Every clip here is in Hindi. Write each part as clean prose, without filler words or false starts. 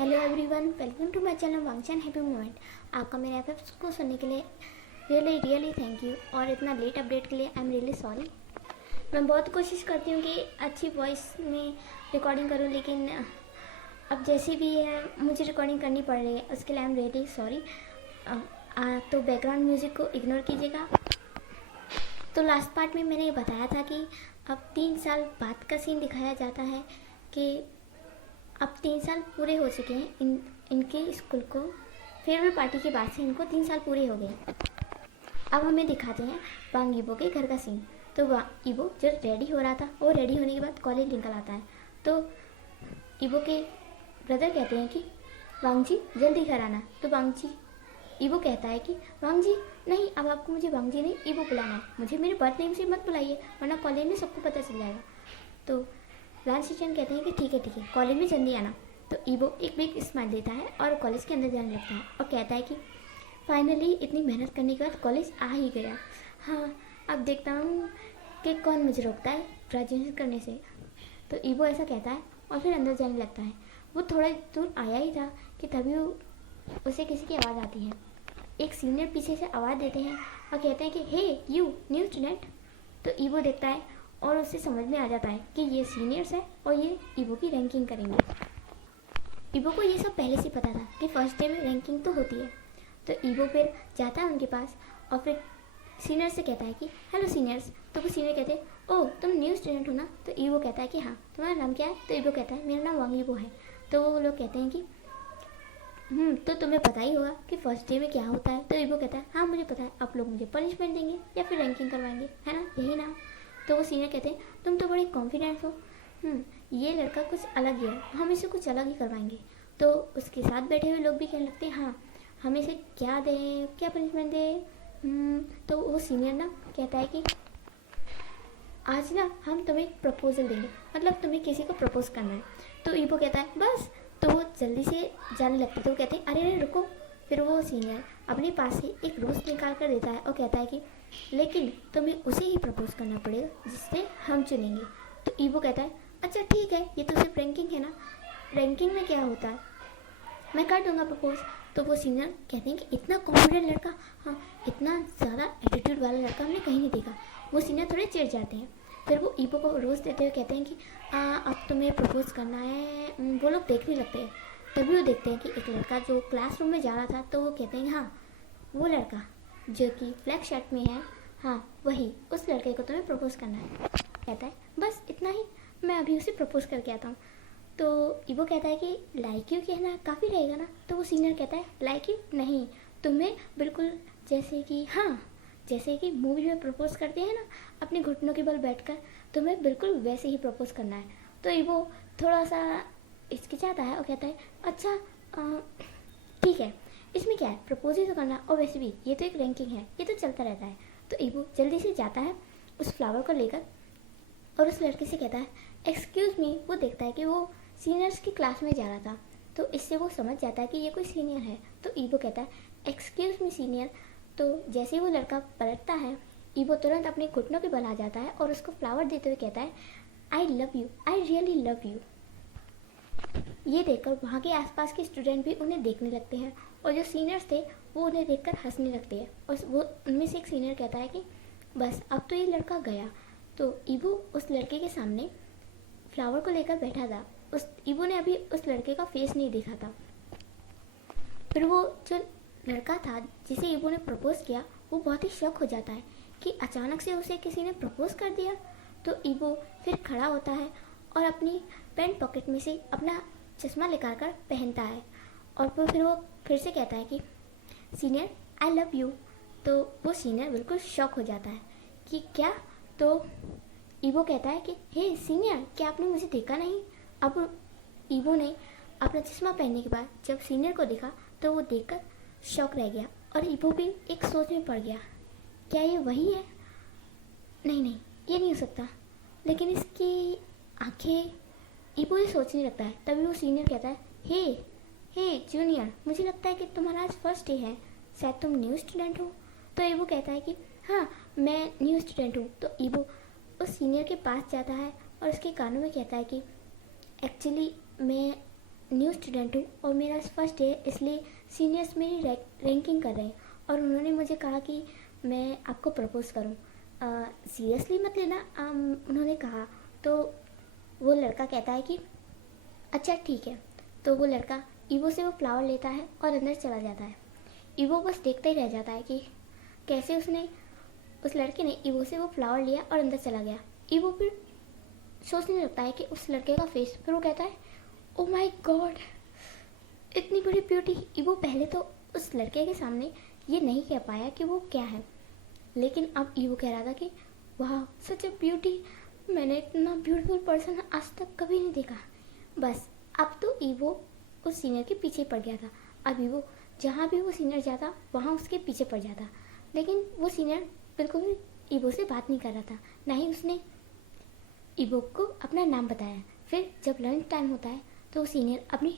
Hello everyone, welcome to my channel वांगचन हैप्पी मोमेंट। आपका मेरे एफएफ को सुनने के लिए रियली थैंक यू, और इतना लेट अपडेट के लिए आई एम रियली सॉरी। मैं बहुत कोशिश करती हूँ कि अच्छी वॉइस में रिकॉर्डिंग करूँ, लेकिन अब जैसी भी है मुझे रिकॉर्डिंग करनी पड़ रही है, उसके लिए आई एम रियली सॉरी। तो बैकग्राउंड म्यूज़िक को इग्नोर कीजिएगा। तो लास्ट पार्ट में मैंने ये बताया था कि अब 3 साल बाद का सीन दिखाया जाता है कि अब 3 साल पूरे हो चुके हैं इनके स्कूल को फेयरवेल पार्टी के बाद से इनको 3 साल पूरे हो गए। अब हमें दिखाते हैं वांग यीबो के घर का सीन। तो यीबो जो रेडी हो रहा था, वो रेडी होने के बाद कॉलेज निकल आता है। तो यीबो के ब्रदर कहते हैं कि वांग जी जल्दी घर आना। तो वांग जी यीबो कहता है कि वांग जी नहीं, अब आपको मुझे वांग जी नहीं यीबो बुलाना है, मुझे मेरे बर्थ नेम से मत बुलाइए, वरना कॉलेज में सबको पता चल जाएगा। तो लाल शिचन कहते हैं कि ठीक है कॉलेज में जल्दी आना। तो यीबो एक बिग स्माइल देता है और कॉलेज के अंदर जाने लगता है और कहता है कि फाइनली इतनी मेहनत करने के बाद कॉलेज आ ही गया। हाँ, अब देखता हूँ कि कौन मुझे रोकता है ग्रेजुएशन करने से। तो यीबो ऐसा कहता है और फिर अंदर जाने लगता है। वो थोड़ा दूर आया ही था कि तभी उसे किसी की आवाज़ आती है। एक सीनियर पीछे से आवाज़ देते हैं और कहते हैं कि हे यू न्यू स्टूडेंट। तो यीबो देखता है और उसे समझ में आ जाता है कि ये सीनियर्स है और ये यीबो की रैंकिंग करेंगे। यीबो को ये सब पहले से पता था कि फर्स्ट डे में रैंकिंग तो होती है। तो यीबो फिर जाता है उनके पास और फिर सीनियर से कहता है कि हेलो सीनियर्स। तो वो सीनियर कहते हैं ओह तुम न्यू स्टूडेंट हो ना। तो यीबो कहता है कि हाँ, तुम्हारा नाम क्या है। तो यीबो कहता है मेरा नाम वांग यीबो है। तो वो लोग कहते हैं कि तो तुम्हें पता ही होगा कि फर्स्ट डे में क्या होता है। तो यीबो कहता है हाँ मुझे पता है, आप लोग मुझे पनिशमेंट देंगे या फिर रैंकिंग करवाएंगे, है ना, यही ना। तो वो सीनियर कहते हैं तुम तो बड़ी कॉन्फिडेंट हो, ये लड़का कुछ अलग ही है, हम इसे कुछ अलग ही करवाएंगे। तो उसके साथ बैठे हुए लोग भी कहने लगते हैं हाँ, हम इसे क्या दें, क्या पनिशमेंट दें। तो वो सीनियर ना कहता है कि आज ना हम तुम्हें एक प्रपोजल देंगे, मतलब तुम्हें किसी को प्रपोज करना है। तो यीबो कहता है बस। तो वो जल्दी से जाने लगते। तो वो कहते हैं अरे रुको। फिर वो सीनियर अपने पास से एक रोज़ निकाल कर देता है और कहता है कि लेकिन तुम्हें उसे ही प्रपोज करना पड़ेगा जिससे हम चुनेंगे। तो यीबो कहता है अच्छा ठीक है, ये तो सिर्फ रैंकिंग है ना, रैंकिंग में क्या होता है, मैं कर दूंगा प्रपोज। तो वो सीनियर कहते हैं कि इतना कॉन्फिडेंट लड़का, हाँ इतना ज़्यादा एटीट्यूड वाला लड़का हमने कहीं नहीं देखा। वो सीनियर थोड़े चिढ़ जाते हैं। फिर वो यीबो को रोज़ देते हुए कहते हैं कि अब तुम्हें प्रपोज करना है। वो लोग देखने लगते हैं। तभी वो देखते हैं कि एक लड़का जो क्लासरूम में जा रहा था। तो वो कहते हैं हाँ वो लड़का जो कि ब्लैक शर्ट में है, हाँ वही, उस लड़के को तुम्हें प्रपोज करना है। कहता है बस इतना ही, मैं अभी उसे प्रपोज करके आता हूँ। तो यीबो कहता है कि लाइक यू कहना काफ़ी रहेगा ना। तो वो सीनियर कहता है लाइक यू नहीं, तुम्हें बिल्कुल जैसे कि हाँ, जैसे कि मूवी में प्रपोज करते हैं ना अपने घुटनों के बल बैठकर, तुम्हें बिल्कुल वैसे ही प्रपोज करना है। तो यीबो थोड़ा सा हिचकिचाता है और कहता है अच्छा ठीक है, इसमें क्या है, प्रपोज ही तो करना, और वैसे भी ये तो एक रैंकिंग है, ये तो चलता रहता है। तो यीबो जल्दी से जाता है उस फ्लावर को लेकर और उस लड़के से कहता है एक्सक्यूज़ मी। वो देखता है कि वो सीनियर्स की क्लास में जा रहा था, तो इससे वो समझ जाता है कि ये कोई सीनियर है। तो यीबो कहता है एक्सक्यूज़ मी सीनियर। तो जैसे ही वो लड़का पलटता है, यीबो तुरंत अपने घुटनों के बल आ जाता है और उसको फ्लावर देते हुए कहता है I love you, I really love you. ये देखकर वहाँ के आसपास के स्टूडेंट भी उन्हें देखने लगते हैं और जो सीनियर्स थे वो उन्हें देखकर हंसने लगते हैं। और वो उनमें से एक सीनियर कहता है कि बस अब तो ये लड़का गया। तो यीबो उस लड़के के सामने फ्लावर को लेकर बैठा था। उस यीबो ने अभी उस लड़के का फेस नहीं देखा था। फिर वो जो लड़का था जिसे यीबो ने प्रपोज किया, वो बहुत ही शॉक हो जाता है कि अचानक से उसे किसी ने प्रपोज कर दिया। तो यीबो फिर खड़ा होता है और अपनी पैंट पॉकेट में से अपना चश्मा निकाल कर पहनता है और फिर वो फिर से कहता है कि सीनियर आई लव यू। तो वो सीनियर बिल्कुल शॉक हो जाता है कि क्या। तो यीबो कहता है कि हे सीनियर, क्या आपने मुझे देखा नहीं। अब यीबो ने अपना चश्मा पहनने के बाद जब सीनियर को देखा तो वो देखकर शॉक रह गया और यीबो भी एक सोच में पड़ गया, क्या ये वही है, नहीं ये नहीं हो सकता, लेकिन इसकी आंखें। यीबो ये सोचने लगता है। तभी वो सीनियर कहता है हे जूनियर, मुझे लगता है कि तुम्हारा आज फर्स्ट डे है, शायद तुम न्यू स्टूडेंट हो। तो यीबो कहता है कि हाँ मैं न्यू स्टूडेंट हूँ। तो यीबो उस सीनियर के पास जाता है और उसके कानों में कहता है कि एक्चुअली मैं न्यू स्टूडेंट हूँ और मेरा फर्स्ट डे है, इसलिए सीनियर्स मेरी रैंकिंग कर रहे हैं और उन्होंने मुझे कहा कि मैं आपको प्रपोज़ करूँ। सीरियसली मत लेना, उन्होंने कहा। तो वो लड़का कहता है कि अच्छा ठीक है। तो वो लड़का ईवो से वो फ्लावर लेता है और अंदर चला जाता है। ईवो बस देखते ही रह जाता है कि कैसे उस लड़के ने ईवो से वो फ्लावर लिया और अंदर चला गया। ईवो फिर सोचने लगता है कि उस लड़के का फेस, फिर वो कहता है ओ माय गॉड, इतनी बड़ी ब्यूटी। ईवो पहले तो उस लड़के के सामने ये नहीं कह पाया कि वो क्या है, लेकिन अब ईवो कह रहा था कि वाह सच अ ब्यूटी, मैंने इतना ब्यूटीफुल पर्सन आज तक कभी नहीं देखा। बस अब तो ईवो उस सीनियर के पीछे पड़ गया था। अब ईवो जहाँ भी वो सीनियर जाता वहाँ उसके पीछे पड़ जाता, लेकिन वो सीनियर बिल्कुल भी ईवो से बात नहीं कर रहा था, ना ही उसने ईवो को अपना नाम बताया। फिर जब लंच टाइम होता है तो वो सीनियर अपनी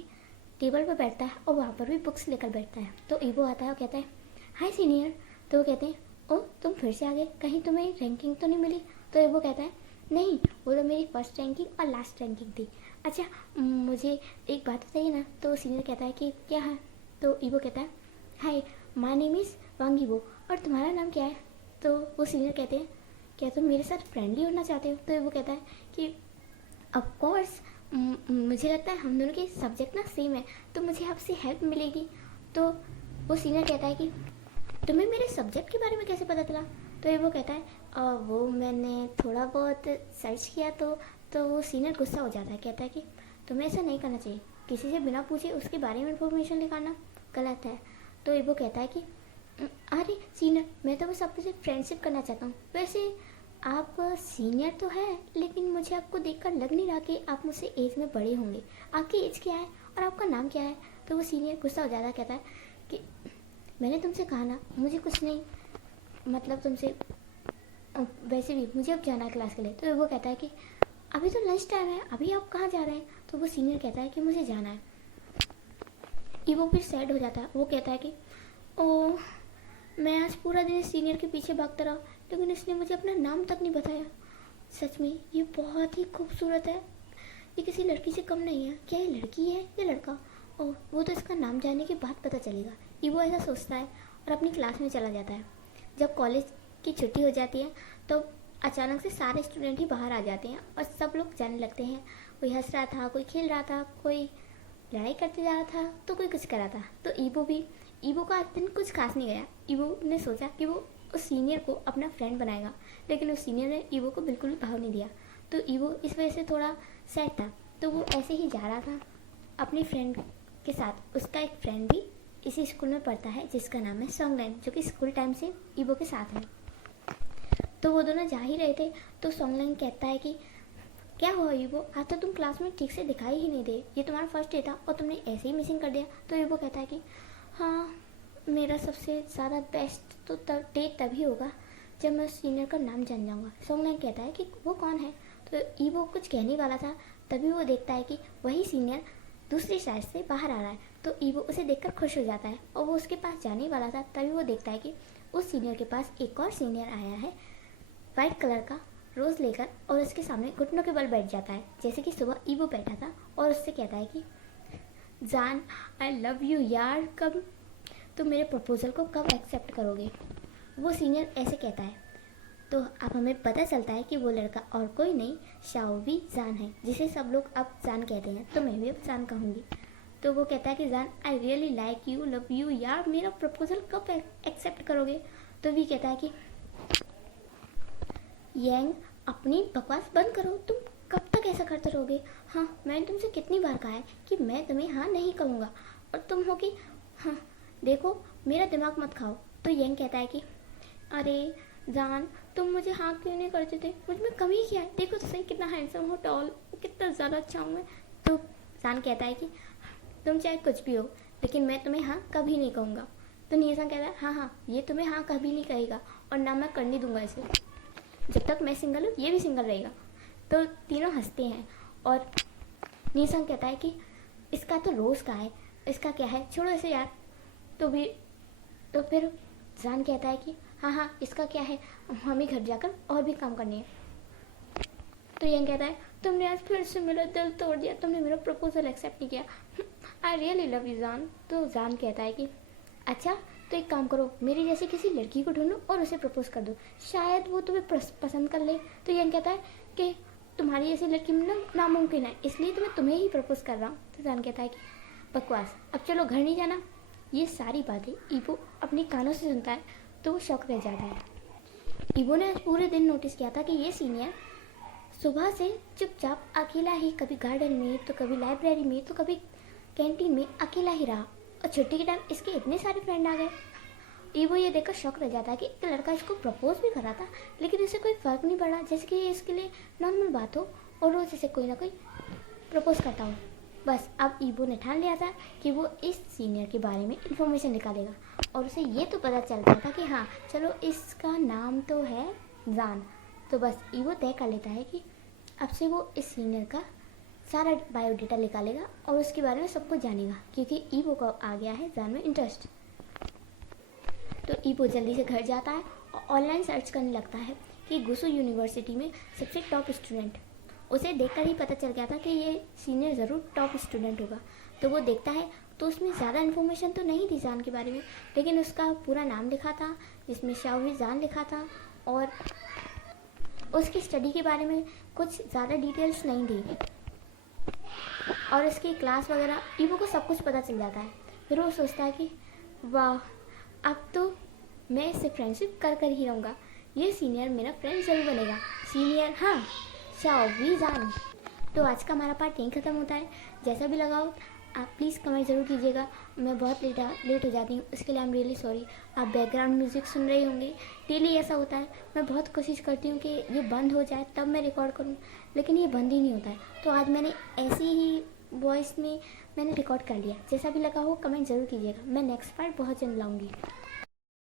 टेबल पर बैठता है और वहाँ पर भी बुक्स लेकर बैठता है। तो ईवो आता है और कहता है हाय सीनियर। तो वो कहते हैं ओ तुम फिर से आ गए, कहीं तुम्हें रैंकिंग तो नहीं मिली? तो ईवो कहता है नहीं, वो तो मेरी फर्स्ट रैंकिंग और लास्ट रैंकिंग थी। अच्छा मुझे एक बात बताइए ना। तो सीनियर कहता है कि क्या है? तो ईवो कहता है हाय माय नेम इज़ वांगीवो, और तुम्हारा नाम क्या है? तो वो सीनियर कहते हैं क्या तुम मेरे साथ फ्रेंडली होना चाहते हो? तो ईवो कहता है कि ऑफ कोर्स, मुझे लगता है हम दोनों के सब्जेक्ट ना सेम है, तो मुझे आपसे हेल्प मिलेगी। तो वो सीनियर कहता है कि तुम्हें मेरे सब्जेक्ट के बारे में कैसे पता चला? तो ये वो कहता है वो मैंने थोड़ा बहुत सर्च किया। तो वो सीनियर गुस्सा हो जाता है, कहता है कि तुम्हें ऐसा नहीं करना चाहिए, किसी से बिना पूछे उसके बारे में इन्फॉर्मेशन निकालना गलत है। तो ये वो कहता है कि अरे सीनियर, मैं तो बस आपसे फ्रेंडशिप करना चाहता हूँ। वैसे आप सीनियर तो है, लेकिन मुझे आपको देखकर लग नहीं रहा कि आप मुझसे एज में बड़े होंगे। आपकी एज क्या है और आपका नाम क्या है? तो वो सीनियर गुस्सा हो जाता है, कहता है कि मैंने तुमसे कहा ना मुझे कुछ नहीं मतलब तुमसे, वैसे भी मुझे अब जाना है क्लास के लिए। तो वो कहता है कि अभी तो लंच टाइम है, अभी आप कहाँ जा रहे हैं? तो वो सीनियर कहता है कि मुझे जाना है। वो फिर सैड हो जाता है, वो कहता है कि ओ मैं आज पूरा दिन सीनियर के पीछे भागता रहा, लेकिन इसने मुझे अपना नाम तक नहीं बताया। सच में ये बहुत ही खूबसूरत है, ये किसी लड़की से कम नहीं है। क्या ये लड़की है या लड़का? ओह वो तो इसका नाम जानने के बाद पता चलेगा। वो ऐसा सोचता है और अपनी क्लास में चला जाता है। जब कॉलेज की छुट्टी हो जाती है तो अचानक से सारे स्टूडेंट ही बाहर आ जाते हैं और सब लोग जाने लगते हैं। कोई हंस रहा था, कोई खेल रहा था, कोई लड़ाई करते जा रहा था, तो कोई कुछ कर रहा था। तो ईवो का आज दिन कुछ खास नहीं गया। ईवो ने सोचा कि वो उस सीनियर को अपना फ्रेंड बनाएगा, लेकिन उस सीनियर ने ईवो को बिल्कुल भी भाव नहीं दिया। तो ईवो इस वजह से थोड़ा सैड था। तो वो ऐसे ही जा रहा था अपनी फ्रेंड के साथ। उसका एक फ्रेंड भी इसी स्कूल में पढ़ता है जिसका नाम है सोंगलैन, जो कि स्कूल टाइम से ईवो के साथ है। तो वो दोनों जा ही रहे थे तो सोंगलैन कहता है कि क्या हुआ ईवो, आज तो तुम क्लास में ठीक से दिखाई ही नहीं दे, ये तुम्हारा फर्स्ट डे था और तुमने ऐसे ही मिसिंग कर दिया। तो ईवो कहता है कि हाँ मेरा सबसे ज़्यादा बेस्ट तो डे तभी होगा जब मैं सीनियर का नाम जान जाऊँगा। सोंगलैन कहता है कि वो कौन है? तो ईवो कुछ कहने वाला था, तभी वो देखता है कि वही सीनियर दूसरी साइड से बाहर आ रहा है। तो ईवो उसे देखकर खुश हो जाता है और वो उसके पास जाने वाला था, तभी वो देखता है कि उस सीनियर के पास एक और सीनियर आया है वाइट कलर का रोज़ लेकर, और उसके सामने घुटनों के बल बैठ जाता है जैसे कि सुबह ईवो बैठा था, और उससे कहता है कि जान आई लव यू यार, कब तुम मेरे प्रपोजल को कब एक्सेप्ट करोगे? वो सीनियर ऐसे कहता है। तो अब हमें पता चलता है कि वो लड़का और कोई नहीं शाओवी जान है, जिसे सब लोग अब जान कहते हैं, तो मैं भी अब जान कहूँगी। तो वो कहता है कि जान I really like you, love you यार, मेरा प्रपोजल कब एक्सेप्ट करोगे? तो भी कहता है कि यंग अपनी बकवास बंद करो, तुम कब तक ऐसा करते रहोगे? हाँ मैंने तुमसे कितनी बार कहा है कि मैं तुम्हें हाँ नहीं कहूँगा, और तुम हो कि हाँ, देखो मेरा दिमाग मत खाओ। तो यंग कहता है कि अरे जान तुम मुझे हाँ क्यों नहीं करते थे, मुझ में कमी क्या है? देखो तो सही कितना हैंडसम हो, टॉल, कितना ज़्यादा अच्छा हूँ मैं। तो जान कहता है कि तुम चाहे कुछ भी हो, लेकिन मैं तुम्हें हाँ कभी नहीं कहूँगा। तो नीसान कहता है हाँ हाँ ये तुम्हें हाँ कभी नहीं कहेगा, और ना मैं करने दूंगा इसे, जब तक मैं सिंगल हूँ ये भी सिंगल रहेगा। तो तीनों हंसते हैं और नीसान कहता है कि इसका तो रोज़ का है, इसका क्या है, छोड़ो इसे यार। तो फिर जान कहता है कि हाँ हाँ इसका क्या है, हमें घर जाकर और भी काम करनी है। तो यंग कहता है तुमने आज फिर से मेरा दिल तोड़ दिया, तुमने मेरा प्रपोजल एक्सेप्ट नहीं किया। आई रियली लव यू जान। तो जान कहता है कि अच्छा, तो एक काम करो, मेरी जैसी किसी लड़की को ढूंढो और उसे प्रपोज कर दो, शायद वो तुम्हें पसंद कर ले। तो यंग कहता है कि तुम्हारी जैसी लड़की मिलना नामुमकिन है, इसलिए तो मैं तुम्हें ही प्रपोज कर रहा हूँ। तो जान कहता है कि बकवास, अब चलो घर नहीं जाना। ये सारी बातें ईवो अपने कानों से सुनता है तो वो शौक रह जाता है। ईवो ने आज पूरे दिन नोटिस किया था कि ये सीनियर सुबह से चुपचाप अकेला ही, कभी गार्डन में तो कभी लाइब्रेरी में तो कभी कैंटीन में अकेला ही रहा, और छुट्टी के टाइम इसके इतने सारे फ्रेंड आ गए। ईवो ये देखकर शॉक रह जाता है कि एक लड़का इसको प्रपोज भी कर रहा था, लेकिन इसे कोई फ़र्क नहीं पड़ा, जैसे कि ये इसके लिए नॉर्मल बात हो और रोज़ इसे कोई ना कोई प्रपोज करता हो। बस अब ईवो ने ठान लिया था कि वो इस सीनियर के बारे में इंफॉर्मेशन निकालेगा, और उसे ये तो पता चल गया था कि हाँ चलो इसका नाम तो है जान। तो बस ईवो तय कर लेता है कि अब से वो इस सीनियर का सारा बायोडेटा निकालेगा और उसके बारे में सब कुछ जानेगा, क्योंकि ईवो को आ गया है जान में इंटरेस्ट। तो ईवो जल्दी से घर जाता है और ऑनलाइन सर्च करने लगता है कि गुसू यूनिवर्सिटी में सबसे टॉप स्टूडेंट। उसे देखकर ही पता चल गया था कि ये सीनियर ज़रूर टॉप स्टूडेंट होगा। तो वो देखता है तो उसमें ज़्यादा इन्फॉर्मेशन तो नहीं थी जान के बारे में, लेकिन उसका पूरा नाम लिखा था जिसमें शाओही जान लिखा था, और उसकी स्टडी के बारे में कुछ ज़्यादा डिटेल्स नहीं थी, और उसकी क्लास वगैरह ईवो को सब कुछ पता चल जाता है। फिर वो सोचता है कि वाह, अब तो मैं इससे फ्रेंडशिप कर कर ही रहूँगा, ये सीनियर मेरा फ्रेंड ज़रूर बनेगा। सीनियर हाँ, शाओही जान। तो आज का हमारा पार्ट यहीं ख़त्म होता है। जैसा भी लगा हो आप प्लीज़ कमेंट ज़रूर कीजिएगा। मैं बहुत लेट हो जाती हूँ, उसके लिए आई एम रियली सॉरी। आप बैकग्राउंड म्यूज़िक सुन रहे होंगे, डेली ऐसा होता है। मैं बहुत कोशिश करती हूँ कि ये बंद हो जाए तब मैं रिकॉर्ड करूँ, लेकिन ये बंद ही नहीं होता है। तो आज मैंने ऐसी ही वॉइस में मैंने रिकॉर्ड कर लिया। जैसा भी लगा हो कमेंट ज़रूर कीजिएगा। मैं नेक्स्ट पार्ट बहुत जल्द लाऊँगी।